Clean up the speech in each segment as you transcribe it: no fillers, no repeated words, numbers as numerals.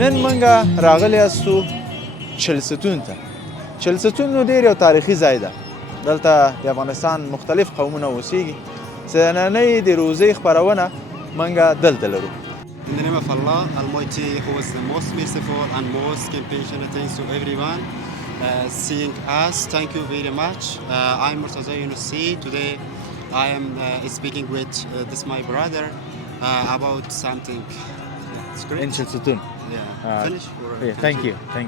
نن منګه راغلی یاستو چهلستون ته. چهلستون نو ډېر یو تاریخي ځای ده. دلته د افغانستان مختلف قومونه اوسېږي. چې د نننۍ د روزۍ خپرونه منګه دلته لرو. In the name of Allah Almighty, who is the most merciful and most compassionate, thanks to everyone seeing us. Thank you very much. I'm Murtaza Yunusi. Today I am speaking with this my brother about something. It's great. این چهلستون. Yeah. Finish? Thank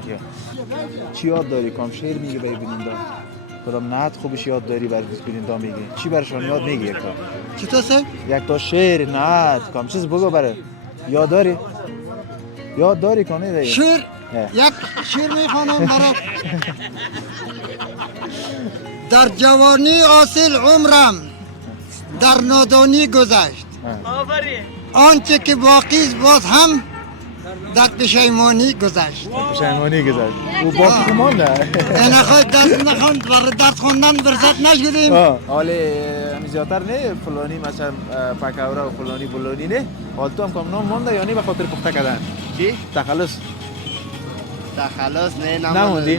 you. چی یاد داری؟ کام شعر میگه برای بیننده؟ کدام نعت خوبش یاد داری برای بیننده میگه؟ چی برشان یاد میگی یک تا؟ چطور سر؟ یک تا شعر، نعت، کام چیز بگو برای یاد داری؟ یاد داری کنه دیگه؟ شعر؟ یک شعر میخوانم برات. در جوانی حاصل عمرم در نادانی گذشت. آنچه که باقی است باز هم در پشیمانی گذشت. پشیمانی گذشت. او باقی مانده. اینا خواهد درس نخوند برای درس خوندن برزت نشدیم. حالی زیادتر نه فلانی مثلا پکاوره و فلانی نه. حال تو هم کم نام مانده یا نه به خاطر پخته کردن؟ چی؟ تخلص نه نموندی؟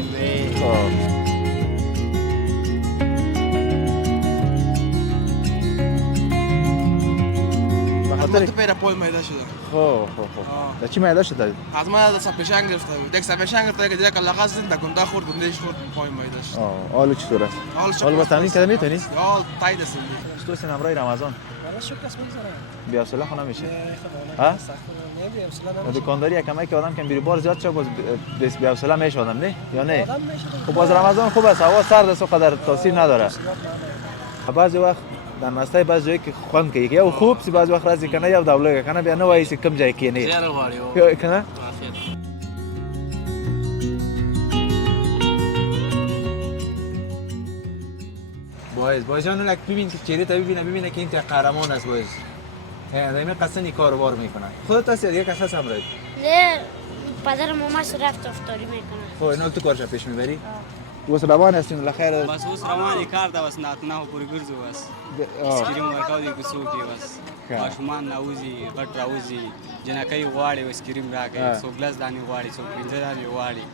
من تو پیرا پول میده شده. خب. در چی میده شده؟ از من از سپیشان گرفته بود. یک سپیشان گرفته که دیگه کلا غاز زنده گنده خورد گندهش خورد پای میده شد. حالا چطور است؟ حالا با تمرین کردن میتونی؟ یا تایید است. تو سن امرای رمضان. حالا شکر است میذاره. بیا اصلا خونه میشه. ها؟ دکانداری یکم که آدم کم بیری بار زیاد شه باز بیا اصلا میشه آدم نه یا نه؟ خب باز رمضان خوب است هوا سرد است و قدر تاثیر نداره. بعضی وقت در مسته بعضی جایی که خوان که یا خوب سی بعضی وقت راضی کنه یا دولت کنه بیا نه وایسی کم جای کی نه. زیاد غواړي کنه؟ باید جان لک ببین که چهره تا ببینه که این قهرمان است باید. دائما قصد این کارو میکنه. خودت هستی دیگه کس هم رای؟ نه پدر ماماش رفت افطاری میکنه. خب اینا تو کارش پیش میبری؟ وس روان هستیم لخیر. بس اوس رواني کار دا بس ناتنه پورې ګرځو بس سکریم ورکاو دي کوڅو کې بس ماشومان راوځي غټ راوځي جنکۍ غواړي و سکریم راکړي څو ګلاس دانی غواړي څو پنځه دانی غواړي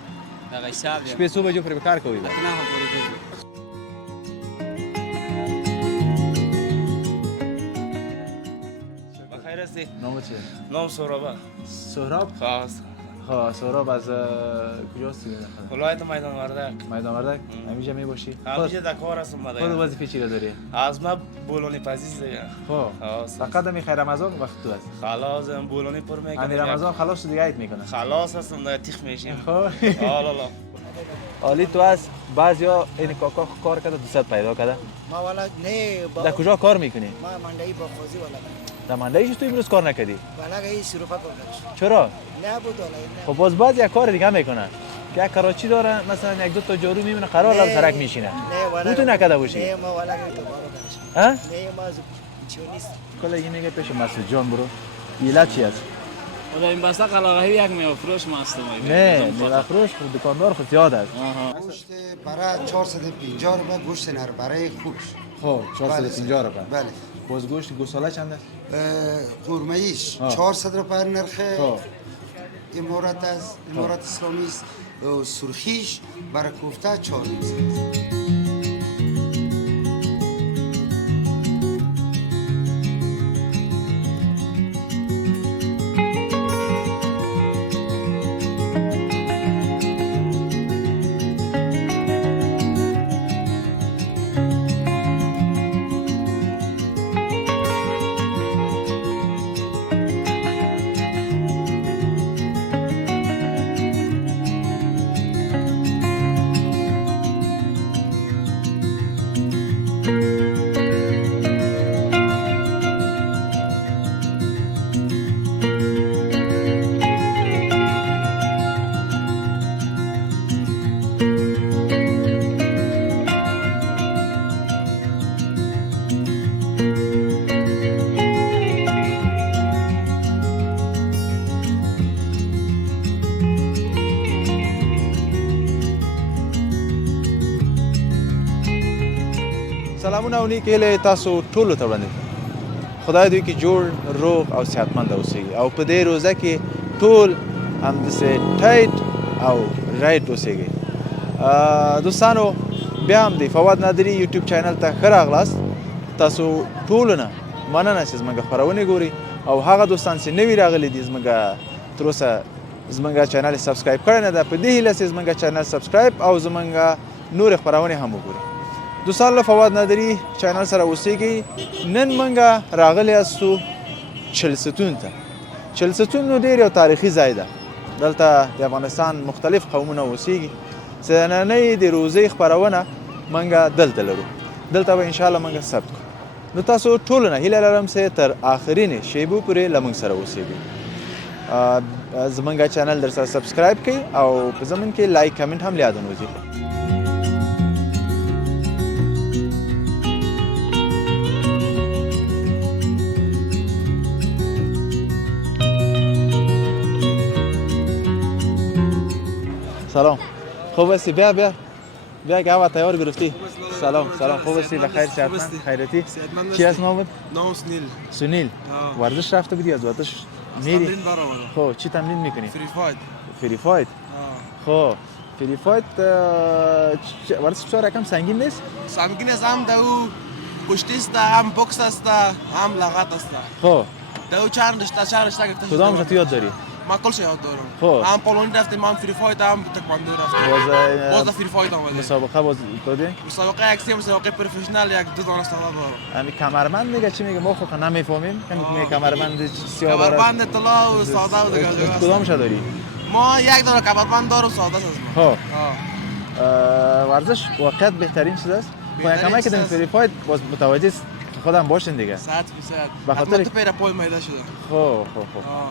دا حساب دی شپې څو بجو پر کار کوي دا نه پورې ګرځو بخیر هستی؟ نام چیه؟ نام سهراب. سهراب؟ خاص. سهراب از کجاستی؟ ولایت میدان وردک. میدان وردک؟ همیشه میباشی؟ همیشه در کار هستم مادر. خود وظیفه چی داری؟ از ما بولونی پزیز دیگه. خب. فقط می خیر رمضان وقت تو است. خلاص بولونی پر میکنم. یعنی رمضان خلاص دیگه عید میکنه. خلاص هستم دیگه تیخ میشیم. خب. آلا. عالی تو از بعضیا این کاکا کار کرده 200 پیدا کرده. ما والا نه در کجا کار میکنی؟ ما مندایی با خوزی والا. در مندایی تو امروز کار نکردی؟ والا گئی سروپا کردش. چرا؟ نه بود والا. خب باز بعد یک کار دیگه میکنه. که یک کراچی داره مثلا یک دو تا جارو میمونه قرار لب سرک میشینه. نه والا. تو نکرده باشی؟ نه ما والا گئی تو بارو کردش. ها؟ نه ما چونیست. کلا این میگه پیش مسعود جان برو. ایلا چی است؟ ولی این بسته قلاغهی یک میوه فروش ماست نه میوه فروش خود دکاندار خود زیاد است. گوشت برای 450 روپیه گوشت نر برای خوبش. خب 450 روپیه. بله. باز گوشت گوساله چند است؟ قورمه ایش 400 روپیه نرخه. خب امارات است، امارات اسلامی است. سرخیش برای کوفته 400. سلامونه او نیک هیله تاسو ټولو ته وړاندې خدای دوی کې جوړ روغ او صحتمند اوسئ او په دې روزه کې ټول همداسې ټایټ او رایټ اوسیږئ. دوستانو بیا هم د فواد نادري یوټیوب چینل ته ښه راغلاست. تاسو ټولو نه مننه چې زموږ خپرونې ګورئ او هغه دوستان چې نوي راغلي دي زموږ تر اوسه زموږ چینل سبسکرایب کړی نه ده، په دې هیله چې زموږ چینل سبسکرایب او زموږ نورې خپرونې هم وګورئ. دوستان له فواد نادري چینل سره اوسیږئ. نن موږ راغلي یاستو چهلستون ته. چهلستون نو ډېر یو تاریخي ځای ده. دلته د افغانستان مختلف قومونه اوسیږي. چې نننۍ د روزۍ خپرونه موږ دلته لرو. دلته به انشاءالله موږ ثبت کړو. نو تاسو ټولو نه هیله لرم چې تر آخرینې شیبو پورې له موږ سره اوسیږئ. زموږ چینل در سره سبسکرایب کړئ او په زمون کې لایک کمنټ هم یاد ونوځي. سلام، خوب هستی؟ بیا گاوا تیار گرفتی. سلام خوب هستی؟ بخیر صحتمند خیرتی؟ چی اسم نامت؟ نام سنیل. ورزش رفته بودی از ورزش میری؟ تمرین برآورده. خب چی تمرین میکنی؟ فری فایت. خب فری فایت ورزش بسیار رقم سنگین نیست؟ سنگین است، هم دو کشتی است، هم بوکس است، هم لغت است. خب دو چند رشته گرفتم. کدامش تو یاد داری؟ ما کلش یاد دارم. خب هم پولونی رفتیم، هم فری فایت، هم تکواندو رفتیم. باز فری فایت آمده. مسابقه باز دادی؟ مسابقه اکسی، مسابقه پروفشنال، یک دو دانه سواد دارم. همین کمربند میگه چی میگه؟ ما خود نمیفهمیم. می کمربند سیاه داره. کمربند طلا و ساده و دیگه. کدامش داری؟ ما یک دانه کمربند دارم، ساده است. خب ورزش واقعا بهترین چیز است. کمایی که در فری فایت باز متوجه خودم باشین دیگه. 100%. بخاطر تو پیرا پای میده شده. خب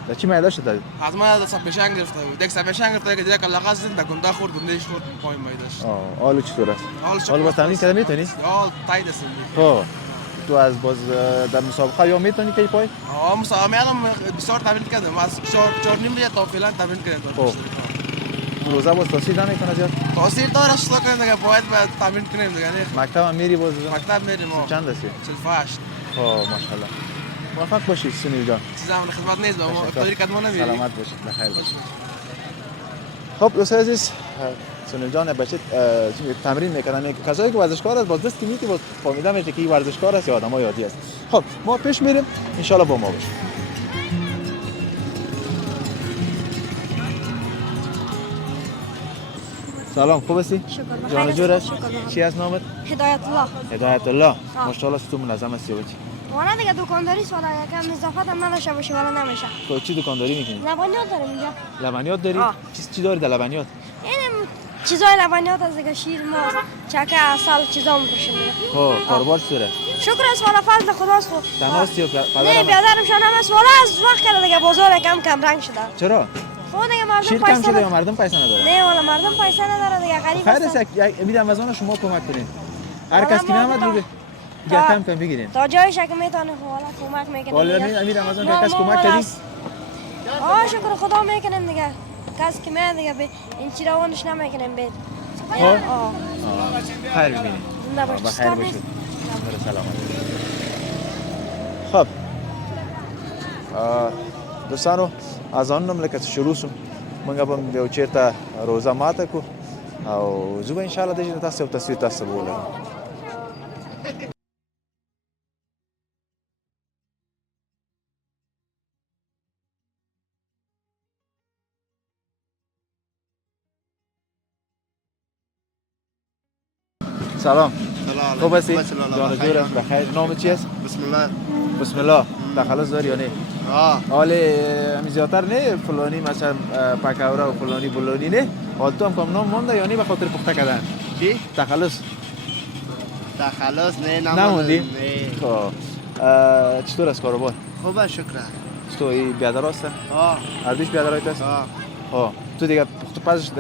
در چی میده شده؟ از من از سبشنگ گرفته بود. یک سبشنگ گرفته که دیگه کلاغاز زنده گنده خورد گندهش خورد پای میده شد. حالو چطور است؟ حال با تمرین کرده میتونی؟ تایید است. خب تو از باز در مسابقه یا میتونی که پای؟ مسابقه میادم بسیار تمرین کردم. از 4 نیم تا فعلا تمرین کردم. روزه باز تاثیر نمیکنه زیاد؟ تاثیر داره، اشتباه کنیم دیگه، باید تمرین کنیم دیگه. مکتب هم میری باز؟ مکتب میریم. چند هستی؟ 48. خب ماشاءالله. موفق باشی سنیل جان. چیزام خدمت نیست، ما افتاری کدوم نمیری. سلامت باشید، بخیر باشید. خب دوستان عزیز، سنیل جان بچه تمرین میکنن. کسایی که ورزشکار است باز دست که میتی باز فهمیده میشه که این ورزشکار است یا آدمای عادی است. خب ما پیش میریم ان شاء الله با ما باشید. سلام، خوب هستی؟ شکر. جان جور است؟ چی از نامت؟ هدایت الله. ماشاءالله تو منظم هستی بچی. وانا دیگه دکانداری سوال یکم اضافه هم نداشته باشه ولی نمیشه. تو چی دکانداری میکنی؟ لبنیات داریم اینجا. لبنیات داری؟ چی داری در لبنیات؟ این چیزای لبنیات از دیگه شیر، ماست، چکه، عسل، چیزا میفروشیم. خب کاروبار چطوره؟ شکر است والا، فضل خداست. تنهاستی یا پدرم؟ نه بیادرم شان هم است والا، از وقت کرده دیگه بازار کم رنگ شده. چرا؟ خود دیگه مردم شیر کم شده یا مردم پیسه نداره؟ نه والا مردم پیسه نداره دیگه، غریب است. خیر است، میدم از آن شما کمک کنین. هر کس که میامد رو کم بگیرین. تا جایش که میتونه والا کمک میکنه. والا میدم از آن کس کمک کردین؟ شکر خدا میکنیم دیگه. کس که میاد دیگه این چی روانش نمیکنیم بید. خیر ببینید. زنده باشید. بخیر باشید. سلامت. خب دوستانو از آن مملکت شروع شو موږ به یو چیرته روزه ماته کو او زه به ان شاء الله د تاسو یو تصویر تاسو بولم. سلام. خوب هستی؟ جان جور است، بخیر. نام چی است؟ بسم الله. تخلص داری یا نه؟ حالا همین زیادتر نه فلانی مثلا پکاورا و فلانی بلانی نه. حال تو هم کم نام مونده یا نه به خاطر پخته کردن؟ چی؟ تخلص نه نموندی؟ خب چطور است کاروبار؟ خوبه شکر. تو بیادر هست؟ هر دوش بیادر هست؟ خب تو دیگه پخت پزش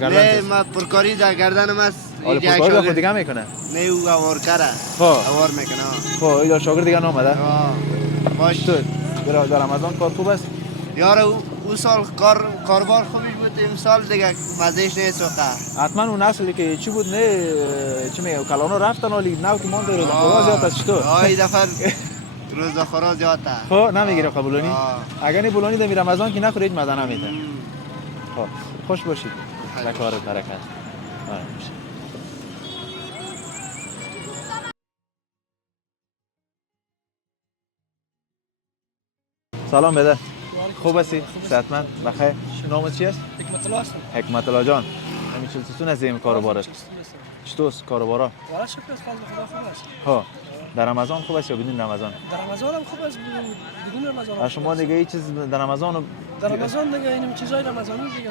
گردن نه ما پرکاری در گردنم است. حالا پرکاری خود دیگه میکنه؟ نه او آورکره. آور میکنه. خب اینا شاگرد دیگه نامده؟ باش. تو در رمضان کار خوب است؟ یار او سال کاروبار خوبی بود، امسال دیگه مزهش نیست وقت. حتما اون نسلی که چی بود نه چی میگه کلانو رفتن ولی نو که مونده روز خدا زیاد است تو. این دفعه روز خدا زیاد است. خب نمیگیره قبولونی؟ اگر نه بولونی در رمضان که نخوری هیچ مزه نمیده. خب خوش باشید در کار برکت. آره باشه. سلام بدر. خوب هستی؟ صحتمند؟ بخیر. نامت چی است؟ حکمت الله هستم. حکمت الله جان. همین چطور از این کاروبارت؟ چطور کاروبارا؟ والا شکر از خدا خوب است. ها در رمضان خوب است یا بدون رمضان؟ در رمضان هم خوب است، بدون رمضان هم شما دیگه هیچ چیز در رمضان در رمضان دیگه این چیزای رمضانی دیگه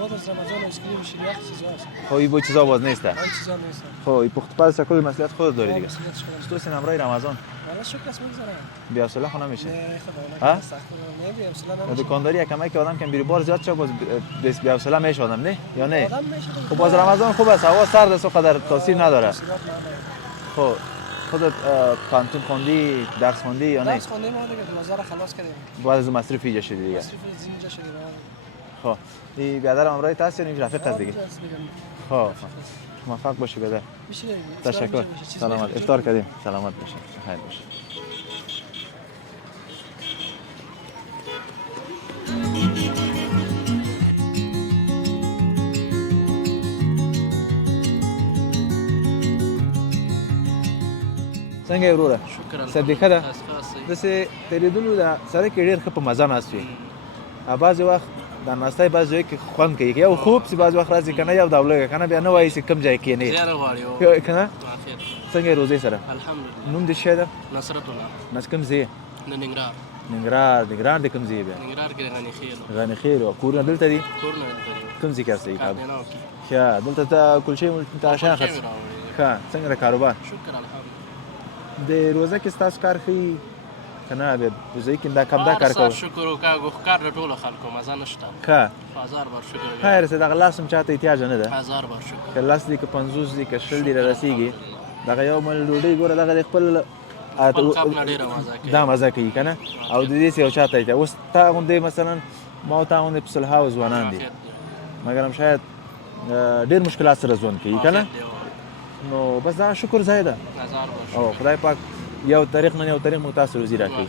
بعد از رمضان اسکریم شیریخ چیزا است. خب این با چیزا باز نیست. این چیزا نیست. خب این پخت پز کل مسئولیت خود داری دیگه. مسئولیت شما. چطور سین امرای رمضان؟ والا شکر است میگذره. بی حوصله خونه میشه. نه ها؟ خدا سخت نه بی حوصله نمیشه. دکانداری کمک که آدم کم بیری بار زیاد شه باز بس بی حوصله میشه آدم نه یا نه؟ آدم میشه. خب باز رمضان خوب است هوا سرد است و قدر تاثیر نداره. تاثیرات نداره. خب خودت کانتون خوندی درس خوندی یا نه؟ درس خوندیم ما دیگه 2000 خلاص کردیم. بعد از مصرف اینجا شدی دیگه. مصرف اینجا شدیم. خب این بیادر امرای تاثیر این رفیق است دیگه. خب موفق باشی بدر. تشکر. سلامت افطار کردیم. سلامت باشی. خیر باشی. څنګه وروره شکر صدیقه ده خاصه دسه تیریدلو ده سره کې ډیر ښه په مزه ناست وي بعضې وخت د ناستای بعض ځای کې خوند کوي یو خوب چې بعض وخت راځي کنه یو دولګه کنه بیا نه وایي چې کوم ځای کې نه زیاره غواړي او کنه عافیت څنګه روزي سره الحمدلله نوم دې شه ده نصرت الله نس کوم ځای ننګرهار ننګرهار د کوم ځای بیا ننګرهار کې غني خیل غني خیر او کورونه دلته دي کورنه دلته کوم ځای کې اوسئ کار نه وکي ښه دلته ته کل شی ته شان خاص ښه څنګه د کاروبار شکر الحمدلله د روزه کې ستاسو کار ښي کنه به روزه کې دا کم دا کار کوو شکر او کاغو کار د ټولو خلکو مزه نشته ښه هزار بار شکر خیر څه دغه لاس هم چاته احتیاج نه ده هزار بار شکر که لاس دي که 50 دي که 60 دي رسیږي دغه یو مل ډوډۍ ګوره دغه د خپل دا مزه کوي کنه او د دې څه یو چاته احتیاج اوس تا غوندې مثلا ما او تا غوندې په صلحه ځوانان دي مګر هم شاید ډېر مشکلات سره ژوند کوي کنه نو بس دا شکر ځای ده او خدای پاک یو طریق نه یو طریق مو تاسو روزي راکړي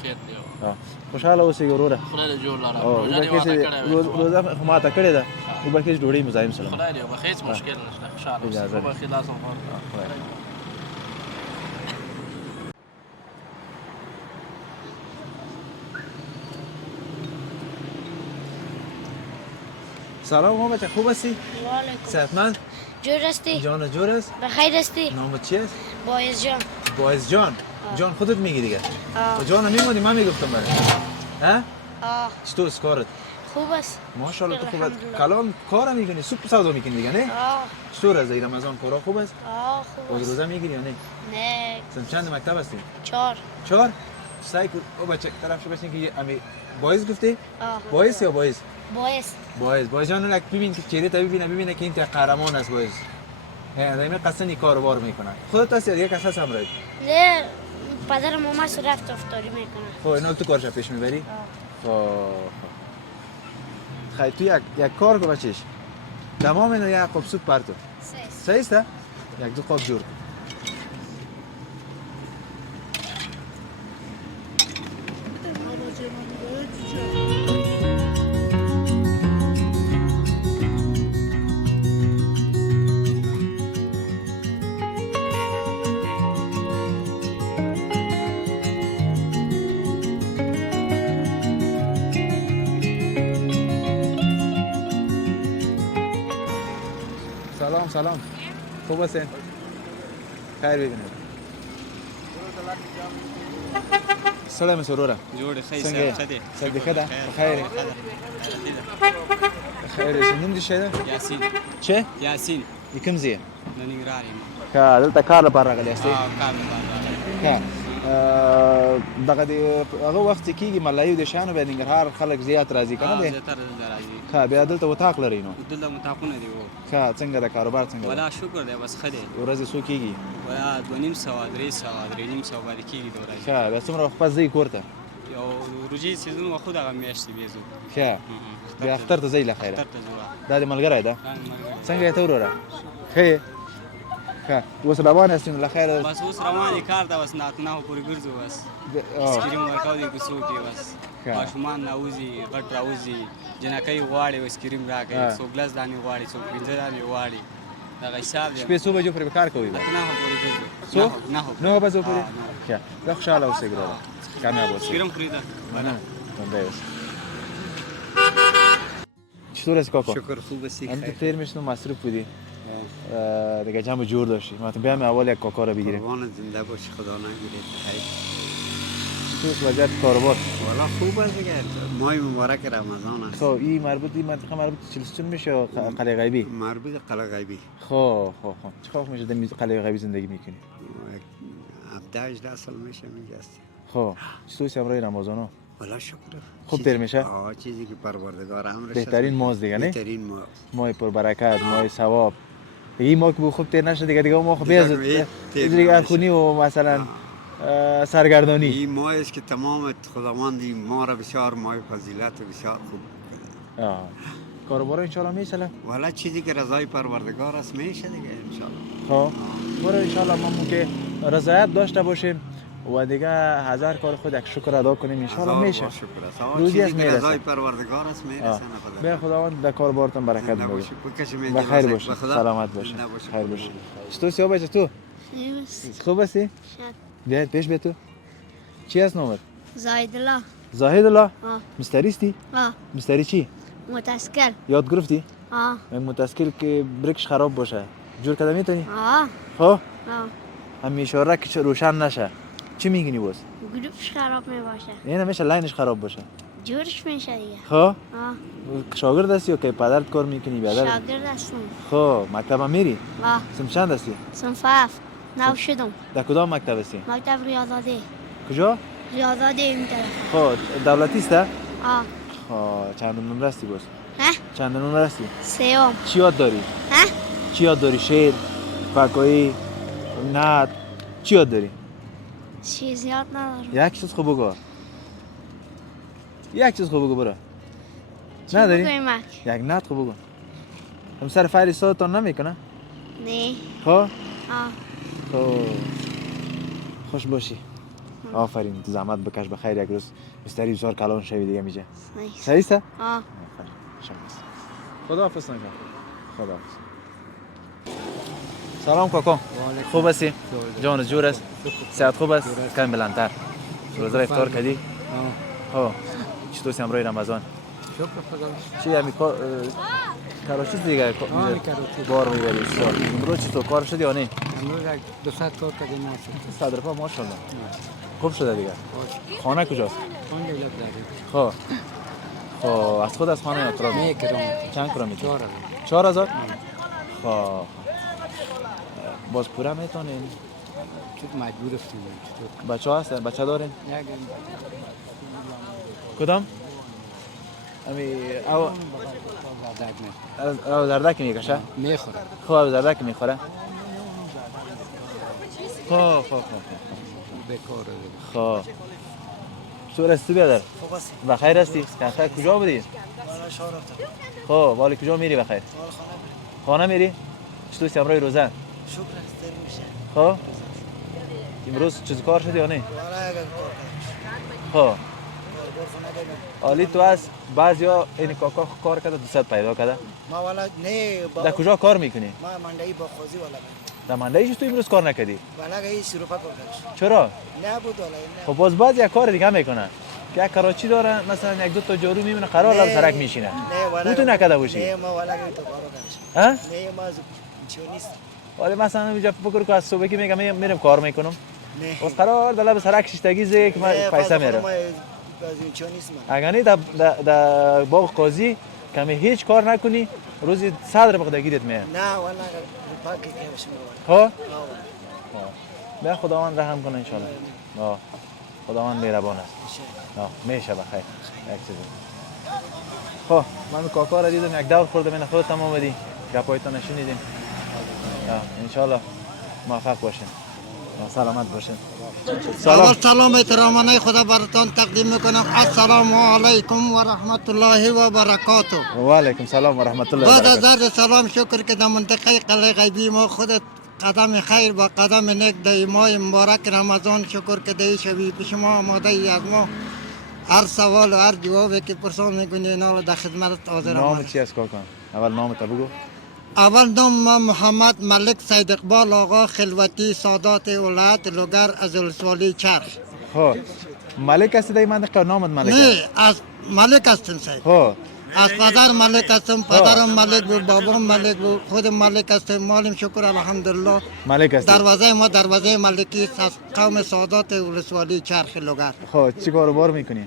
خوشاله اوسئ وروره خدای دې جوړ لاره روزه خو ماته کړې ده او بلکې ډوډۍ مزاحم سلام خدای دې به هیڅ مشکل نشته خوشاله اوسئ په خلاص سلام ما بچه خوب هستی؟ وعلیکم صحتمند؟ جور هستی؟ جان جور است؟ بخیر هستی؟ نامت چی است؟ باعث جان باعث جان جان خودت میگی دیگه جان میمونی من میگفتم برای ها؟ چطور است کارت؟ خوب است ماشاءالله تو خوب است کلان کار میکنی سوپ سودا میکنی دیگه نه؟ چطور از رمضان کارا خوب است؟ خوب است روزه میگیری یا نه؟ نه سن چند مکتب هستی؟ 4 سعی کن او بچه طرف شو بسین که امی باعث گفتی؟ باعث یا باعث؟ باعث جان لک ببین که چهره تا ببینه که این تا قهرمان است باعث دائما قصدی کاروبار میکنه خودت هستی یا یک کس هست همراهت؟ نه پدرم و مامان رفت افطاری میکنه خب اینا تو کارش پیش میبری؟ خیلی تو یک کار کن بچهش تمام اینا یک قاب سوپ پرتو صحیح است؟ یک دو قاب جور کن سلام خوب هستین؟ خیر ببینید سلام سروره جوړ خیر صدیقه ده خیر خیر نوم دې شه ده یاسین چه یاسین کوم ځای ننګرهار که دلته کار لپاره راغلی یاستئ کار ښه دغه د هغه وخت کېږي ملایو د شانو بیا ننګرهار خلک زیات راځي که نه دی ښه بیا دلته اتاق لرئ نو دلته متاقونه دي ښه څنګه د کاروبار څنګه ولا شکر دی بس ښه دی ورځې څو کېږي ولا 2500 300 باندې کېږي د ورځې ښه بیا څومره وخت پس ځئ کور ته یو روژې سیزن وخت دغه میاشتې بیا ځو ښه بیا اختر ته ځئ له خیره اختر ته ځو دا د ملګری ده څنګه یې ته وروره ښه یې خیر اوس روان هستیم لخیر بس اوس روانې کار ته بس ناتناهو پورې ګرځو بس اسکریم ورکاو دی کوڅو کې بس ماشومان راوځي غټ راوځي جنکۍ غواړي اسکریم راکړي څوک لس دانې غواړي څوک پنځه دانې غواړي دغه حساب دی شپې څو بجو پورې کار کوي ناتناهو پورې ګرځو څو نهو بجو پورې ښه زه خوشحاله اوسئ ګرانه کامیاب اوسئ اسکریم خوري ده زنده اوسئ چطور است کاکا؟ شکر خوب هستی انت تیر میشنو مصروف بودی دیگه جمع جور داشتی ما تو بیام اول یک کاکا رو بگیریم قربان زنده باشی خدا نگیره خیر تو وضعیت کاروبار والا خوب است دیگه ماه مبارک رمضان است خب این منطقه مربوط به چلستون میشه یا قلعه غیبی مربوط به قلعه غیبی خب چه میشه در قلعه غیبی زندگی میکنی 17 سال میشه اینجا هستی خب چطور امروز رمضان ها والا شکر خوب تیر میشه چیزی که پروردگار امرش بهترین ماست دیگه نه بهترین ماه پر برکت ماه ثواب این ماه که خوب تیر نشه دیگه ما خب بیازد دیگه خونی و مثلا سرگردانی این ماه است که تمام خداوند این ماه را بسیار ماه فضیلت و بسیار خوب کرده کاروبار ان شاء الله میشه والا چیزی که رضای پروردگار است میشه دیگه ان شاء الله خب برو ان شاء الله ما که رضایت داشته باشیم و دیگه هزار کار خود یک شکر ادا کنیم ان شاء الله میشه روزی از رضای پروردگار است میرسه به خداوند در کاربارتون برکت بده بخیر باشه سلامت باشه خیر باشه چطور سیاه باشه تو خوب هستی بیاید پیش به تو چی هست نامت زاهد الله مستریستی مستری چی متاسکل یاد گرفتی متاسکل که بریکش خراب باشه جور کده میتونی خب همیشه رکش روشن نشه چی میگنی باز گروپش خراب میباشه این همیشه لاینش خراب باشه جورش میشه دیگه خب شاگرد هستی یا که پدرت کار میکنی بیادر شاگرد هستم خب مکتب هم میری با سم چند هستی صنف هفت نو شدم در کدام مکتب هستی مکتب ریاضاده کجا ریاضاده این طرف خب دولتی است خب چند نمره هستی باز چند نمره هستی سیوم چی یاد داری چی یاد داری شعر فکایی نعت چی یاد داری چیز یاد ندارم یک چیز خوب بگو یک چیز خوب بگو برو نداری یک نعت خوب بگو هم سر فعل صداتون نمیکنه نه خب خوش باشی آفرین تو زحمت بکش بخیر یک روز مستری بسیار کلان شوی دیگه میشه صحیح است خدا حافظ نکن خدا حافظ سلام کاکا خوب هستی جان جور است صحت خوب است کم بلندتر روزه افطار کردی خب چطور است امروز رمضان شکر خدا چی همین کاراچی دیگه بار میبری بسیار امروز چطور کار شد یا نه امروز 200 کار کردیم ما شد 100 روپا ماشاءالله خوب شده دیگه خانه کجاست خانه لب داریم خب از خود از خانه اطراف چند کیلومتر 4000 خب باز پوره میتونین چون مجبور هستیم بچه ها هستن بچه دارین کدام امی او زردک میکشه میخوره خب زردک میخوره خب بکار خب چطور هستی بیادر بخیر هستی کنخیر کجا بودی خب والی کجا میری بخیر خانه میری چطور هستی امروز روزه شکر است میشه خب امروز چیز کار شدی یا نه خب عالی تو از بعضیا این کاکا کار کرده 200 پیدا کرده ما والا نه در کجا کار میکنی ما مندایی با خوزی والا در مندایی تو امروز کار نکردی والا گئی 30 روپا کار کردش چرا نه بود والا خب باز بعضی یک کار دیگه میکنه که یک کراچی داره مثلا یک دو تا جارو میمونه قرار لب سرک میشینه تو نکرده باشی نه ما والا گئی تو کارو کردش ها نه ما چیو نیست ولی مثلا اینجا فکر که از صبح که میگم میرم کار میکنم نه باز قرار در لب سرک شیشتگی زی که من پیسه میرم اگر نه در باغ قاضی کمی هیچ کار نکنی روزی 100 روپا گیرت میاد نه والا روپا که کمش ها به خداوند رحم کنه ان شاء الله خداوند مهربان است میشه بخیر یک چیز خب من کاکا را دیدم یک دور خوردم این خودت هم اومدی گپایتون نشنیدیم ان شاء الله موفق باشین سلامت باشین سلام احترامانه خدا براتون تقدیم میکنم السلام علیکم و رحمت الله و برکاته و علیکم سلام و رحمت الله و بعد برکاته از سلام شکر که در منطقه قلعه غیبی ما خودت قدم خیر با قدم نیک در ماه مبارک رمضان شکر که دی شوی به شما آماده ای از ما هر سوال و هر جوابی که پرسان میکنی اینا رو در خدمت حاضر نام آمده. چی است کاکا؟ اول نام تا بگو. اول نام من محمد ملک سید اقبال آقا خلوتی سادات ولایت لوگر از ولسوالی چرخ. خب ملک هستی در این منطقه نامت ملک نه است؟ از ملک هستم سید. خب از پدر ملک هستم، پدرم ملک بود، بابام ملک بود، خودم ملک هستم، مالم شکر الحمدلله. ملک هستی؟ دروازه ما دروازه ملکی است از قوم سادات ولسوالی چرخ لوگر. خب چی کاروبار میکنی؟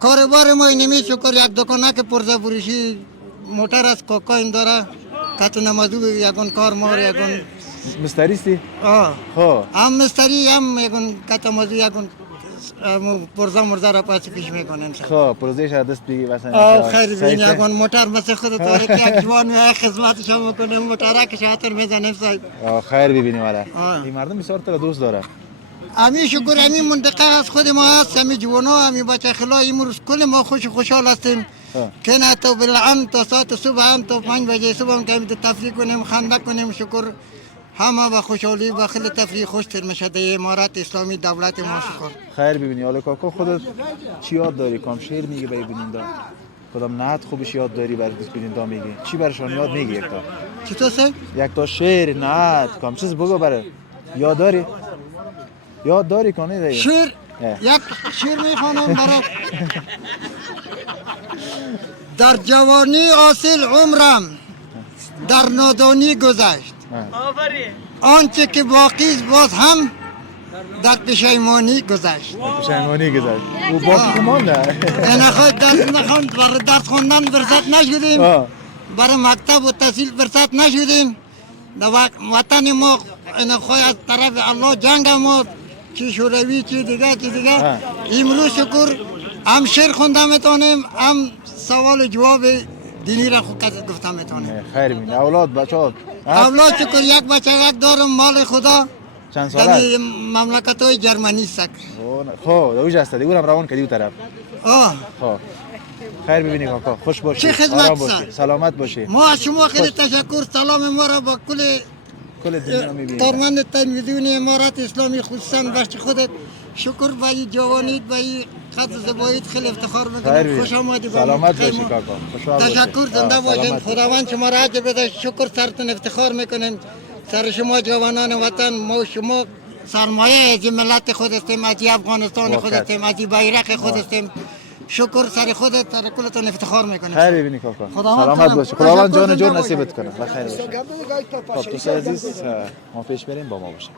کاروبار ما اینمی شکر یک دکانه که پرزه فروشی موتر از کوکائین داره کت نمازو یگون کار ما یگون مستریستی؟ آه خب هم مستری هم یگون کت نمازو یگون پرزه مرزه را پاس پیش میکنیم. خب پروژهش از دست بگی مثلا آه خیر بین یگون موتر مثل خود طوری که یک جوان میای خدمت شما میکنه موتر که شاتر میزنیم صاحب. خیر ببینیم والا. آه. این مردم بسیار تو دوست داره. امی شکر امی منطقه از خود ما هست، امی جوانا امی بچه خلا امروز کل ما خوشحال هستیم که نه تو بالعام تا ساعت صبح هم تا 5 بجه صبح هم که تفریح کنیم خنده کنیم شکر همه با خوشحالی و خیلی تفریح خوش تر میشه در امارات اسلامی دولت ما شکر. خیر ببینی حالا کاکا خودت چی یاد داری؟ کام شعر میگی برای بیننده؟ کدام نعت خوبش یاد داری برای بیننده میگی؟ چی برشان یاد میگی یک تا؟ چطور سه؟ یک تا شعر نعت کام چیز بگو برای یاد داری؟ یاد داری کنی دیگه؟ شعر یک شعر میخوانم برای در جوانی حاصل عمرم در نادانی گذشت آنچه که باقی است باز هم در پشیمانی گذشت. پشیمانی گذشت. او باقی مانده. انا خود درس نخوند برای درس خوندن فرصت نشدیم، برای مکتب و تحصیل فرصت نشدیم. در وطن ما انا خود از طرف الله جنگ ما چی شوروی چی دیگه امروز شکر هم شعر خونده میتونیم هم سوال جواب دینی را خود گفته میتونیم. خیر ببین اولاد بچه‌ها اولاد شکر یک بچه یک دارم مال خدا. چند ساله است؟ مملکت های جرمنی است. خب اوج است دیگه اونم روان کردی طرف. آه خب خیر ببینی کاکا خوش باشی. چه خدمت سر؟ سلامت باشی. ما از شما خیلی تشکر. سلام ما را با کل دنیا میبینیم. کارمند تلویزیون امارات اسلامی خصوصا بخش خودت شکر به این جوانیت به این قد زبایت خیلی افتخار میکنم. خوش آمدی. سلامت باشی کاکا. تشکر زنده باشین. خداوند شما را عجب بده. شکر سرتون افتخار میکنیم. سر شما جوانان وطن ما شما سرمایه از ملت خود هستیم، از افغانستان خود هستیم، از بیرق خود هستیم. شکر سر خودت سر کلتون افتخار میکنیم. خیر ببینی کاکا. سلامت باشی. خداوند جان جور نصیبت کنه. بخیر باشی. خب دوستان عزیز ما پیش بریم با ما باشیم.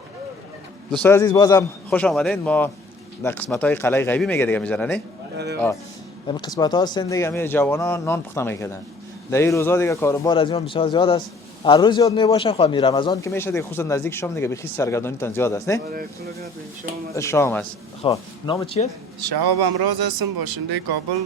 دوستان عزیز بازم خوش آمدین. ما در قسمت‌های قلعه غیبی میگه دیگه میذارن نه؟ این قسمت‌ها هستن دیگه همه جوانان نان پخته میکردن. در این روزا دیگه کاروبار از اینا بسیار زیاد است. هر روز زیاد میباشه خب می رمضان که میشه دیگه خصوصا نزدیک شام دیگه بخی سرگردانی تن زیاد است نه؟ آره شام است. خب نام چیه؟ شهاب امراض هستم باشنده کابل.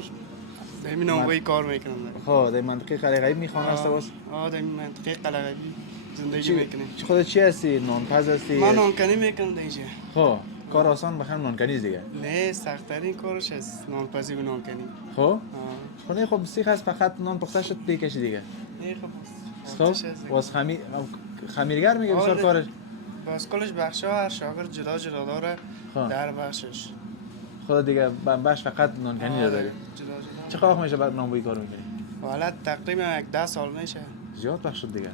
در این ناموی کار میکنم. خب در منطقه قلعه غیبی میخوان است باز؟ در این منطقه قلعه غیبی زندگی میکنیم. خودت چی هستی؟ نانپز هستی؟ من نانکنی میکنم در اینجا. خب کار آسان بخوام نانکنی دیگه. نه سخت‌ترین کارش است نانپزی و نانکنی. خب خونه خب سیخ است فقط نان پخته شد بکشی دیگه. نه خب واس خمیرگر میگه بسیار کارش. باز کلش بخشا هر شاگرد جدا جدا داره در بخشش. خدا دیگه بخش فقط نانکنی داره. جدا چه وقت میشه بعد نانبویی کار میکنی؟ حالا تقریبا 10 سال میشه. زیاد وقت شد دیگه.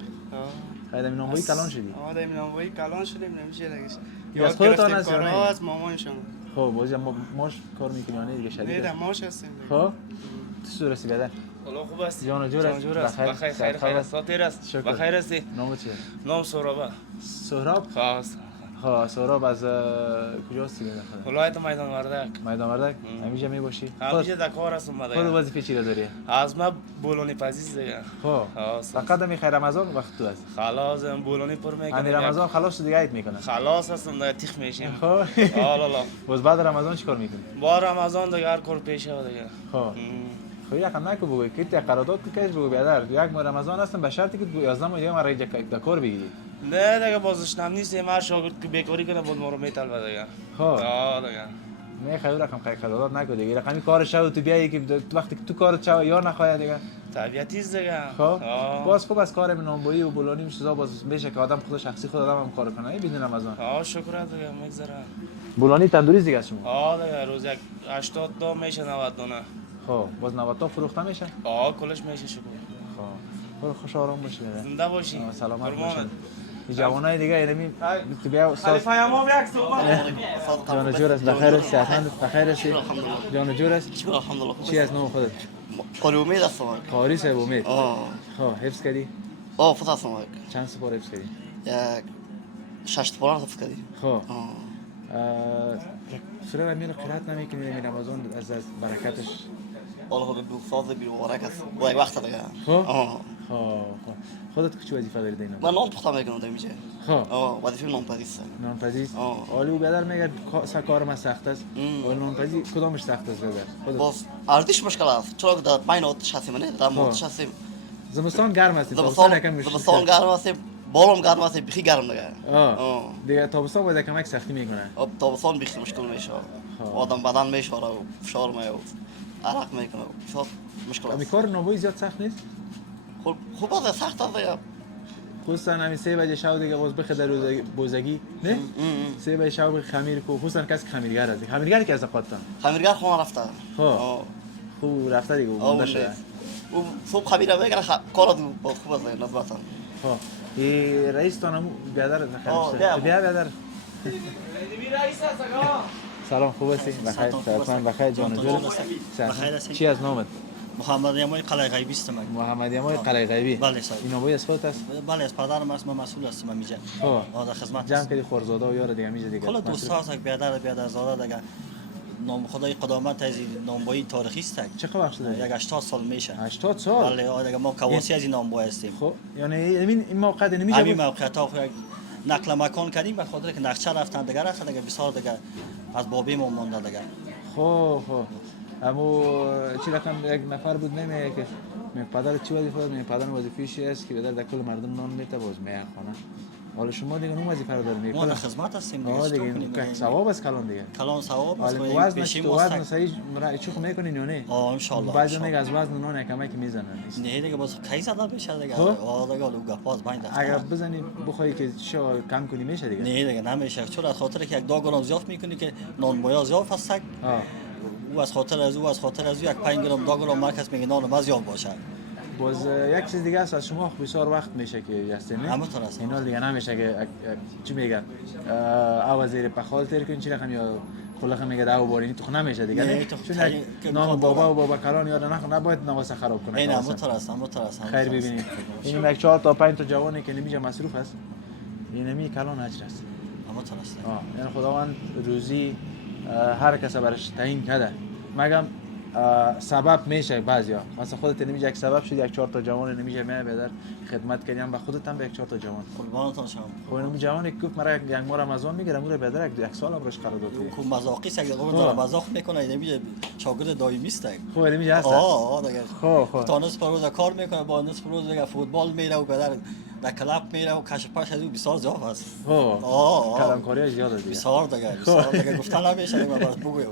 خیلی نانبویی کلان شدی. در نانبویی کلان شدیم نمیشه دیگه. یاد خودتان است کارها از مامانشون. خب بازم ماش کار میکنی نه دیگه شدید. نه ماش هستیم. خب تو رسی بدن. حالا خوب است. جان جور است. بخیر است. ساتیر است. بخیر است. نام چیه؟ نام سهراب. سهراب؟ خاص. ها سهراب از کجاست دیگه؟ ولایت میدان وردک. میدان وردک؟ همیشه میباشی؟ همیشه در کار هستم مدام. خود وظیفه چی داری؟ از ما بولونی پزیز دیگه. خب. فقط می خیر رمضان وقت تو است. خلاص بولونی پر میکنم. همین رمضان خلاص دیگه ایت میکنه. خلاص هستم دیگه تیخ میشیم. خب. حالا باز بعد رمضان چیکار میکنی؟ با رمضان دیگه هر کار پیشه دیگه. خب. خب یکم نکو بگوی که تی قرارداد کش بگو بیادر یک ماه رمضان هستم به شرطی که 11 ماه یه ماه رای کار بگیری. نه دیگه بازش نم نیست مار شاگرد که بیکاری کنه بود ما رو میطلبه دیگه. خب. دیگه. نه خیلی رقم قرارداد نکو دیگه. رقمی کارش شو تو بیایی که وقتی که تو کارت شو یار نخواد دیگه. طبیعتی است دیگه. خب باز خوب از کار نانبایی و بولانی چیزا باز میشه که آدم خود شخصی خود آدم هم کار کنه بدون رمضان. شکر دیگه میگذره. بولانی تندوری دیگه شما؟ دیگه روز یک 80 تا میشه 90 دونه. خب باز 90 تا فروخته میشه؟ کلش میشه شکر. خب خوش آرام باشی. زنده باشی. سلامت باشی. این جوانای دیگه اینمی تو بیا استاد خلیفه ما یک صحبت. جان جور است بخیر است صحتمند بخیر است جان جور است شکر الحمدلله. چی از نام خودت؟ قاری امید هستم. قاری صاحب امید. خب حفظ کردی؟ فوت هستم. چند سپاره حفظ کردی؟ یک 6 سپاره حفظ کردی. خب سوره امیر قرائت نمیکنی در رمضان از برکتش؟ والله به فاضل بالبرکت با یک وقت دیگه. خب خودت چه وظیفه داری دینا؟ من نان پخته میکنم در اینجا. خب وظیفه نانپزی. نانپزی؟ عالی و بدر میگه کار ما سخت است. ولی نانپزی کدامش سخت است بدر؟ باز ارزش مشکل است. چرا در پایین آتش هستیم نه؟ در آتش هستیم. زمستان گرم است. زمستان گرم است. بالام گرم است. بخی گرم دیگه. دیگه تابستان باید کمک سختی میکنه. تابستان بخی مشکل میشه. آدم بدن میشوره و فشار میاد. عرق میکنه. شاید مشکل است. کار نانبایی زیاد سخت نیست؟ خوب است سخت است دیگه. خصوصا همین 3 بجه شب دیگه باز بخه در بوزگی نه 3 بجه شب خمیر کو خصوصا کسی خمیرگر است خمیرگر که از قاطن خمیرگر خونه رفته خوب رفته دیگه مونده شده او صبح خمیر میگه کار دو باز خوب است نسبتا رئیس تانم بیادر بیا بیادر سلام خوب هستی بخیر صحتمند بخیر جان جور بخیر هستی چی از نامت محمد یمای قلعه غیبی است. محمد یمای قلعه غیبی بله صاحب این نوبای اسپات است بله از پدرم است من مسئول هستم اینجا در خدمت جمع کردی خورزاده و یار دیگه میشه دیگه کلا دوستا است بیادر زاده دیگه نام خدای قدامت از نامبایی تاریخی است چقدر وقت شده یک 80 سال میشه 80 سال بله دیگه ما کواسی از این نامبایی هستیم خب یعنی این موقع نمیشه همین موقع تا نقل مکان کردیم به خاطر که نقشه رفتن دیگه بسیار دیگه از بابی ما مونده دیگه خب اما چی رقم یک نفر بود نمیگه که پدر چی وظیفه داره پدر وظیفه‌ش است که در کل مردم نان میته باز میخونه حالا شما دیگه اون وظیفه رو دارید ما در خدمت هستیم دیگه ثواب است کلان دیگه کلان ثواب است وزن صحیح چوخ میکنین یا نه ان شاء الله بعضی میگه از وزن نان کمک میزنن نه دیگه باز کی زده بشه دیگه دیگه لوگا پاس باید اگر بزنی بخوای که شو کم کنی میشه دیگه نه دیگه نمیشه چون از خاطر که یک 2 گرم زیاد میکنی که نان باید زیاد است او از خاطر از یک 5 گرم 2 گرم مرکز میگه نان باز زیاد باشه باز یک چیز دیگه است از شما بسیار وقت میشه که هستی نه همون طور است اینا دیگه نمیشه که چی میگن او زیر پخال تر کن چی رقم یا خلاصه میگه داو بارینی تو نمیشه دیگه نه چون نام بابا کلان یاد نباید نواسه خراب کنه این همون طور است خیر ببینید این یک 4 تا 5 تا جوانی که نمیشه مصروف است این نمی کلان اجر است همون طور است یعنی خداوند روزی هر کس برش تعیین کرده مگم سبب میشه بعضیا مثلا خودت نمیشه یک سبب شد یک 4 تا جوان نمیشه بدر خدمت کردیم و خودت هم به یک 4 تا جوان قربانتون شما خب این جوانی که گفت مرا یک ماه رمضان میگیره مورا بدر یک سال امروز قرارداد کو مذاقی سگ داره مذاق میکنه نمیشه شاگرد دائمی است خب نمیشه هست دیگه خب تا نصف روز کار میکنه با نصف روز دیگه فوتبال میره و بدر در کلاب میره و کش پاش از او بسیار زیاد است کلامکاری زیاد دیگه بسیار دیگه گفتن نمیشه دیگه برات بگویم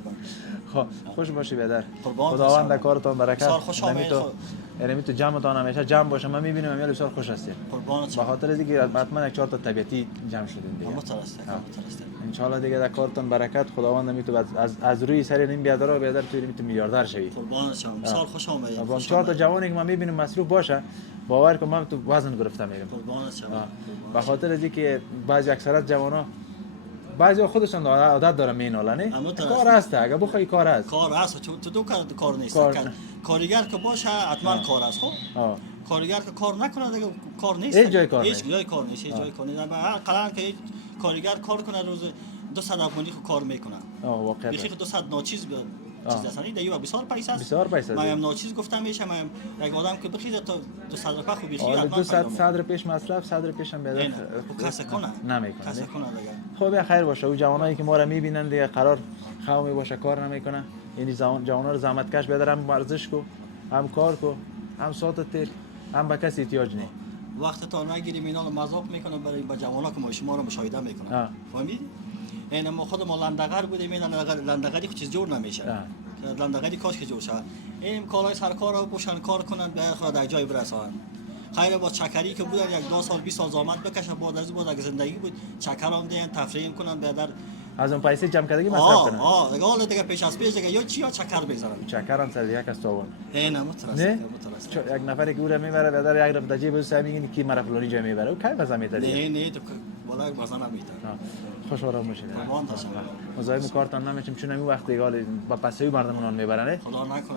خوش باشی بدر خداوند در کارتون برکت یعنی تو جمعتان همیشه جمع باشه من میبینم امیال بسیار خوش هستید به خاطر اینکه حتما یک 4 تا طبیعتی جمع شدیم دیگه ان شاء الله دیگه در کارتون برکت خداوند میتونه از روی سر این بیادر تو میتونه میلیاردر شوی قربان شما بسیار خوش آمدید با 4 تا جوانی که من میبینم مصروف باشه باور کن من تو وزن گرفته میگم قربان شما به خاطر اینکه بعضی اکثرت جوانا بعضی خودشون عادت دارن مینالن کار هست اگه بخوای کار هست تو دو کار نیست کارگر که باشه حتما کار است خب کارگر که کار نکنه دیگه کار نیست هیچ جای کار نیست هیچ جای کار نیست قرار که کارگر کار کنه روز 200 افغانی کار میکنه واقعا بخیر 200 ناچیز چیز هستن دیگه بسیار پیسه است بسیار پیسه من ناچیز گفتم میشه من یک آدم که بخیر تا 200 روپیه خو بخیر حتما 200 صدر پیش مصرف صدر پیش هم بده کاسه کنه نمیکنه کاسه کنه خب دیگه خیر باشه او جوانایی که ما را میبینن دیگه قرار خامی باشه کار نمیکنه یعنی جوانا رو زحمت کش بدرم ورزش کو هم کار کو هم ساعت تیر هم به کسی احتیاج نه وقت تا نگیریم اینا رو مذاق میکنه برای با جوانا که ما شما رو مشاهده میکنه فهمیدی این ما خود ما لندغر بودیم این لندغری چیز جور نمیشه لندگری کاش که جور شود. این کالای سرکار را پوشن کار کنند به خود در جای برسانند. خیر با چکری که بودن یک 2 سال 20 سال زحمت بکشه بعد از بود اگه زندگی بود چکر هم دین تفریح کنند به در از اون پیسه جمع کردگی مصرف کنن. دیگه حالا دیگه پیش از پیش دیگه یا چی یا چکر بگذارن. چکر هم سر یک است آوان. نه مترسم. یک نفری که او را میبره به در یک رفت جیب او میگن کی مرا فلانی جای میبره. او کی واسه میتادی؟ نه تو بالا واسه نمیتاد. خوش آرام باشید. قربان تشکر. مزاحم کارتان نمیشم چون این وقت دیگه با پسوی مردمون میبرن. خدا نکنه.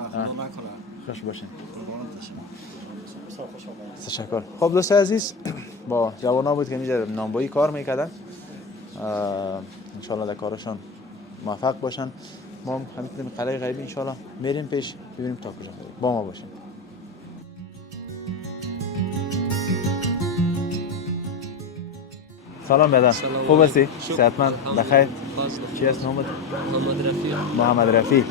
خوش باشین. قربان تشکر. تشکر. خب دوست عزیز با جوانا بود که اینجا نانبایی کار میکردن. انشالله در کارشان موفق باشن. ما هم همین قلعه غیبی انشالله میریم پیش ببینیم تا کجا با ما باشیم. سلام بدر. خوب هستی؟ صحتمند؟ بخیر؟ چی است نامت؟ محمد رفیع. محمد رفیع.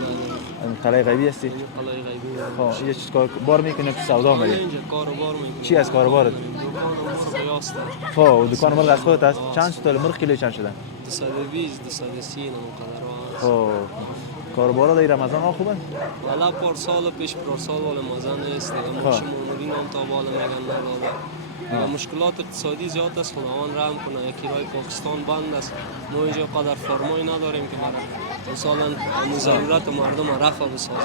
قلعه غیبی هستی؟ قلعه غیبی. خب اینجا چی کار بار میکنی تو سودا اومدی؟ اینجا کاروبار میکنم. چی از کاروبارت؟ دکان است. خب دکان مرغ از خودت است؟ چند تا مرغ کیلو چند شده؟ 220 230 نمونقدر. خب کاروبارا در رمضان ها خوبه؟ والا پارسال پیش پارسال ولی مزه نیست دیگه. ما شما اومدین هم تا بالا میگن نداده. مشکلات اقتصادی زیاد است. خداوند رحم کنه. کرایه پاکستان بند است. ما اینجا قدر فرمایی نداریم که برای مثلا ضرورت مردم رفع بسازه.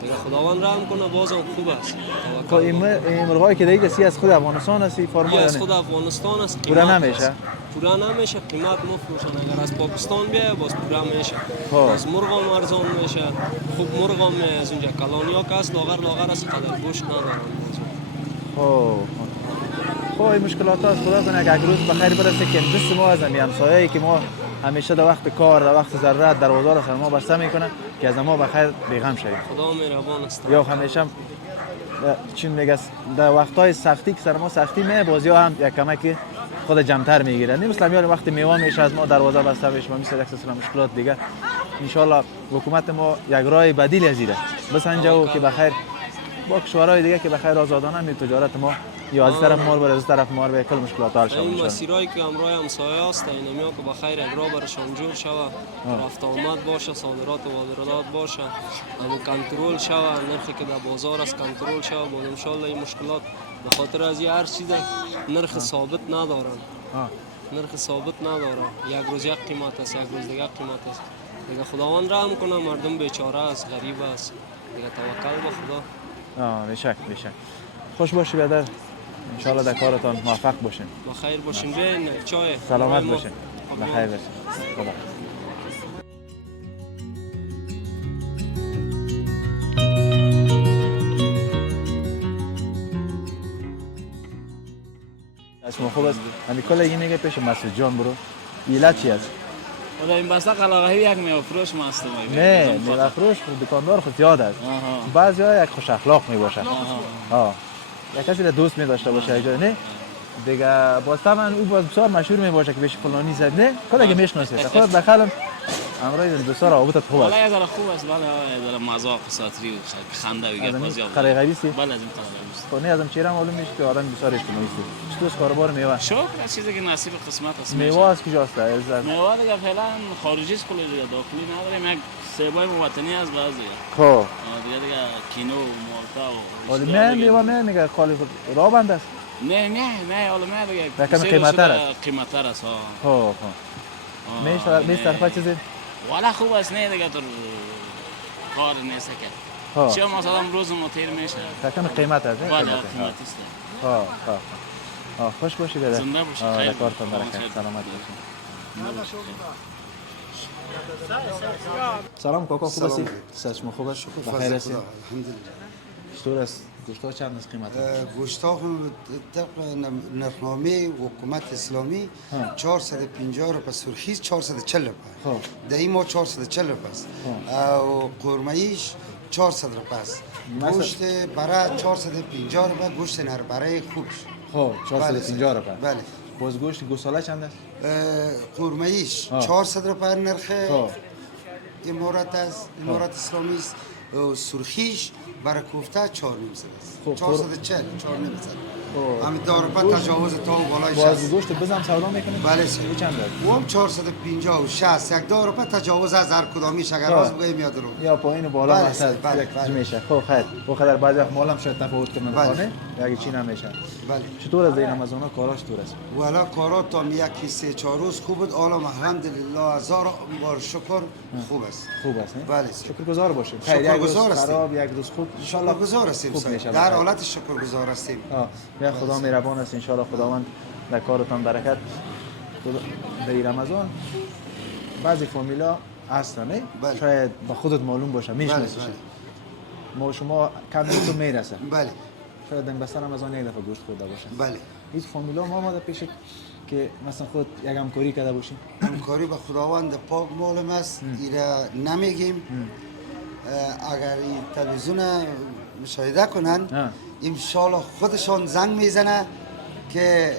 دیگه خداوند رحم کنه بازم خوب است. خب این مرغایی که دیگه سی از خود افغانستان هستی فرمایی از خود افغانستان است. پورا نمیشه. پورا نمیشه قیمت مفروشن. اگر از پاکستان بیای باز پورا میشه. از مرغ هم ارزان میشه. خوب مرغ هم از اونجا کلانیا که است لاغر است قدر گوشت ندارن. خب این مشکلات هست. خدا کنه که یک روز بخیر برسه که دست ما از همسایه‌ای که ما همیشه در وقت کار در وقت ضرورت در بازار سر ما بسته میکنه که از ما بخیر بیغم شویم. خدا مهربان است. یا همیشه چون میگه در وقت‌های سختی که سر ما سختی میه بازی‌ها هم یک کمکی خود جمع‌تر میگیره. نه مثلا میاد وقتی میوه میشه از ما دروازه بسته میشه مثل یک سلسله مشکلات دیگه. ان شاء الله حکومت ما یک راه بدیل از ایره بسنجه و که بخیر با کشورهای دیگه که بخیر آزادانه می تجارت ما یا از طرف ما بر از طرف ما به کل مشکلات حل شود. این مسیرایی که همراه همسایه است اینمیا که بخیر یک راه برشان جور شود رفت آمد باشه صادرات و واردات باشه اما کنترل شود نرخی که در بازار است کنترل شود بود ان شاء الله این مشکلات به خاطر از هر چیز نرخ ثابت ندارن. نرخ ثابت نداره. یک روز یک قیمت است یک روز دیگه قیمت است. دیگه خداوند رحم کنه مردم بیچاره است غریب است. دیگه توکل به خدا. بیشک خوش باشی برادر. ان شاء الله در کارتان موفق باشین. بخیر باشین. بین چای سلامت باشین. بخیر باشین. خدا. اسم خوب است. من کلا این میگه پیش مسعود جان برو. ایلا چی است؟ ولی این بسته قلاقهی یک میوه فروش ماست میگه. نه میوه فروش دکاندار خود زیاد است. بعضیا یک خوش اخلاق می باشه. یک کسی دوست می داشته باشه اجازه نه دیگه باستا من او باز بسیار مشهور می باشه که بهش فلانی زد نه کلا که میشناسه خود داخلم امروز دوستا را اوبت خوب است. ولی از خوب است بله از مزاق ساتری و خنده و یک بازی. قلعه غیبی است. بله از این قلعه غیبی است. خب نه ازم چهره معلوم میشه که آدم بسیار اجتماعی است. چطور کاروبار میوه؟ شکر از چیزی که نصیب قسمت است. میوه از کجا است؟ میوه دیگه فعلا خارجی است کلی دیگه داخلی نداریم یک سیبای وطنی از بعضی. خب دیگه کینو و مالتا و ولی من میوه نه میگه خالی را بند است. نه حالا من دیگه کم قیمت‌تر است. قیمت‌تر است خب میشه طرفا چیزی والا خوب است نه دیگه تو کار نیست که چه مثلا روز متیر میشه کم قیمت است. بله قیمت است. خوش باشی دادا. زنده باشی. خیر کارتون برکت. سلامت باشی. سلام کاکا خوب هستی؟ سلام خوب است. بخیر هستی؟ الحمدلله. چطور است؟ گوشت‌ها چند از قیمت؟ گوشت‌ها طبق نرخنامه حکومت اسلامی 450 روپیه سرخیز 440 روپیه. در این ما 440 روپیه است. و قرمه‌ایش 400 روپیه است. گوشت برای 450 روپیه گوشت نر برای خوبش. خب 450 روپیه. بله. باز گوشت گوساله چند است؟ قرمه‌ایش 400 روپیه نرخ امارات است. امارات اسلامی است. سرخیش برای کوفته 4 نیم است. 440 4 نیم است. همین در اروپا تجاوز تا و بالای 60. باز گوشت بزم سودا میکنید؟ بله سر. او چند داد؟ او هم 450 و 60. یک در اروپا تجاوز از هر کدامیش اگر راست بگوییم یا درو. یا پایین و بالا بله مثلا بله یک میشه. خب خیر. او خدر بعضی وقت مالم شاید تفاوت کنه خانه یا چی نمیشه. بله. چطور از این رمضان ها کاراش چطور است؟ والا کارا تا یکی 3-4 روز خوب بود. حالا الحمدلله هزار بار شکر خوب است. خوب است نه؟ بله. شکرگزار باشیم. شکرگزار هستیم. خراب یک روز خوب ان شاء الله شکرگزار هستیم. در حالت شکرگزار هستیم. یا خدا مهربان است ان شاء الله خداوند در کارتان برکت. در رمضان بعضی فامیلا هستن نه؟ شاید با خودت معلوم باشه میشناسیش. ما شما کم تو میرسه. بله. شاید دم بسر رمضان یک دفعه گوشت خورده باشه. بله. هیچ فامیلا ما در پیش که مثلا خود یک همکاری کرده باشیم. همکاری با خداوند پاک معلوم است. ایرا نمیگیم. اگر این تلویزیون مشاهده کنن ان شاء الله خودشان زنگ میزنه که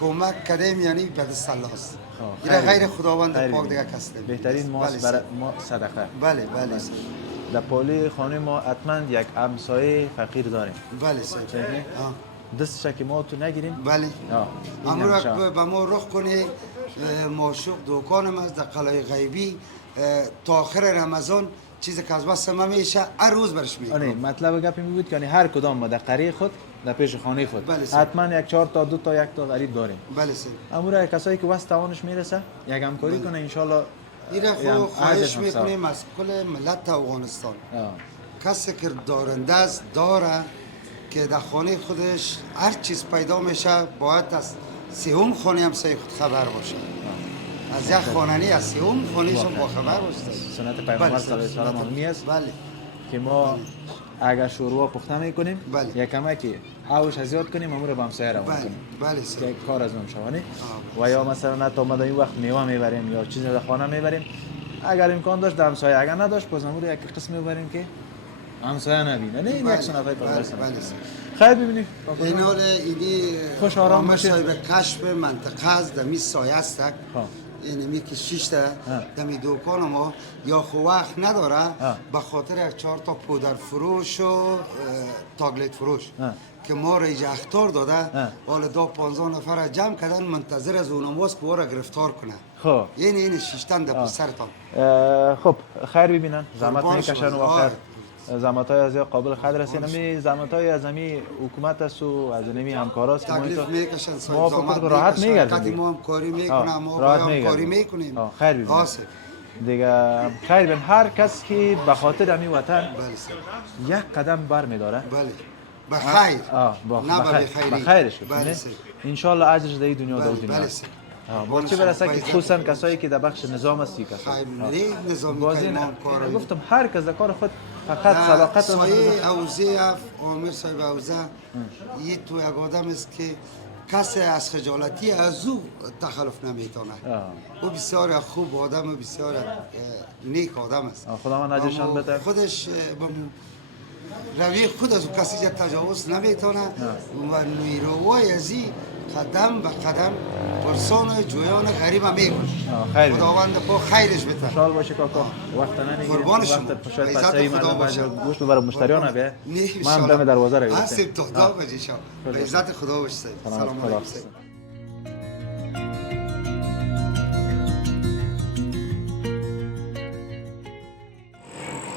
کمک کردیم یعنی به دست الله است. ایرا غیر خداوند پاک دیگه کس نمیشه. بهترین ماست برای ما صدقه. بله بله. در پالی خانه ما حتما یک همسایه فقیر داریم. بله سر. دستش که ما تو نگیریم. بله. امروز به ما رخ کنه معشوق دکانم از در قلعه غیبی تا آخر رمضان چیزی که از بس ما میشه هر روز برش میگم. آره مطلب گپی می بود که هر کدام ما در قریه خود در پیش خانه خود حتما یک 4 تا 2 تا 1 تا غریب داریم. بله سر. امروز کسایی که واسه توانش میرسه یک همکاری کنه ان شاء الله. ایرا خواهش میکنیم از کل ملت افغانستان کسی که دارنده است داره که در خانه خودش هر چیز پیدا میشه باید از سوم خانه هم سعی خود خبر باشه. از یک خانه از سوم خانهش هم با خبر باشه. سنت پیغمبر صلی الله علیه و آله است. بله. که ما اگر شوروا پخته میکنیم یک کمکی آوش زیاد کنیم امور به همسایه روان کنیم. بله سر. یک کار از اون شوانی و یا مثلا نتا اومده این وقت میوه میبریم یا چیزی در خانه میبریم اگر امکان داشت همسایه اگر نداشت باز امور یک قسم میبریم که همسایه نبینه نه این یک سنفای پیغمبر صلی الله علیه و آله. خیر ببینید این حال اینی خوش آرام باشید. صاحب کشف منطقه است در می سایه است. یعنی می که 6 تا دمی دکان ما یا خو وقت نداره به خاطر یک 4 تا پودر فروش و تاگلیت فروش که ما را ایجا اختار داده حالا 15 نفر جمع کردن منتظر از اونم واس که او را گرفتار کنه. خب یعنی این 6 تا در سرتان. خب خیر ببینن زحمت میکشن و آخر زحمت های از قابل قدر هستین. امی زحمت های از امی حکومت است و از امی همکاراست که تکلیف میکشن ما فقط راحت میگردیم. ما هم کاری میکنم ما هم کاری میکنیم. خیر ببینن دیگه خیر ببین هر کس که به خاطر امی وطن یک قدم بر میداره بله بخیر نه بخیرش کنه ان شاء الله اجرش در دنیا و دنیا با چه برسه که خصوصا کسایی که در بخش نظام هستی کسایی گفتم هر کس در کار خود فقط صداقت سایه اوزه عامر صاحب اوزه یه تو یک آدم است که کسی از خجالتی از او تخلف نمیتونه. او بسیار خوب آدم و بسیار نیک آدم است. خدا من اجرشان بده. خودش روی خود از کسی جا تجاوز نمیتونه و نیروهای ازی قدم به قدم پرسان جویان غریب هم میکنه. خداوند پاک خیرش بده. خوشحال باشه کاکا. وقت نمیگیریم. قربان شما. شاید پسایی مردم گوشت برای مشتریان بیه. من دم دروازه رو گرفتم. هستیم تا دا بجی شما. به عزت خدا باشه. سلام علیکم.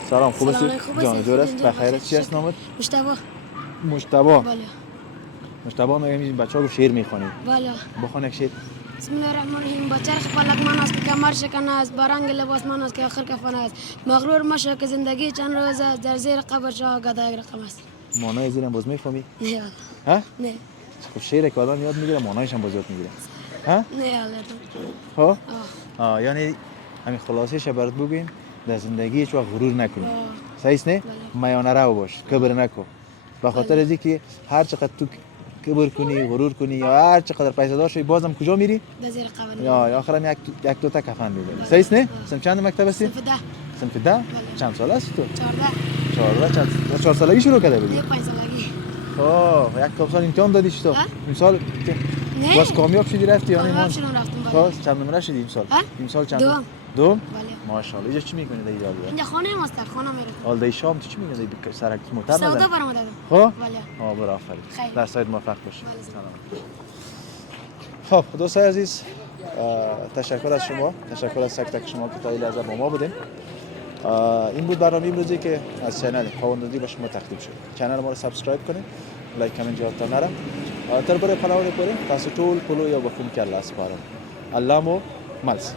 سلام خوب هستی؟ جان جور است بخیر است. چی است نامت؟ مجتبی. بله. مجتبی میگم بچه‌ها شعر میخونید. بله. بخون یک شعر. بسم الله الرحمن الرحیم با چرخ فلک من است که کمر شکنه است برنگ لباس من است که آخر کفن است مغرور مشه که زندگی چند روز است در زیر قبر شاه گدای رقم است. معنای زیرم باز میفهمی؟ نه ها؟ نه. خب شعر که آدم یاد میگیره معنایش هم باز یاد میگیره. ها؟ نه خب؟ یعنی همین خلاصش برات بگیم در زندگی هیچ وقت غرور نکنی. صحیح است نه؟ میانه رو باش، کبر نکن. به خاطر از اینکه هر چقدر تو کبر کنی، غرور کنی یا هر چقدر پیسه دار شوی بازم کجا میری؟ به زیر قبر. یا آخرام یک دو تا کفن میبری. صحیح است نه؟ سنف چند مکتب هستی؟ سنف 10. چند سال هستی تو؟ 14. 4 سالگی شروع کرده بودی؟ 5 سالگی. یک سال امتحان دادی تو؟ امسال نه. باز کامیاب شدی رفتی یا نه؟ کامیاب شدم رفتم. چند نمره شدی امسال؟ امسال چند؟ بله. ماشاءالله. اینجا چی میکنید اینجا؟ اینجا خانه ماست، خانه میره. حال دی شام چی میکنید؟ سرک موتر نداره؟ سودا برام دادم. خب؟ بله. برو آفرین. خیر. در سایت موفق باشید. سلام. خب دوستان عزیز، تشکر از شما، تشکر از تک تک شما که تا این لحظه با ما بودین. این بود برنامه امروزی که از چنل خواندندی به شما تقدیم شد. چنل ما رو سابسکرایب کنید، لایک کامنت یادتان نره. تر بره پلاو کنید، تاسو ټول پلو یو بخوم کې الله سپارم. الله مو ملس.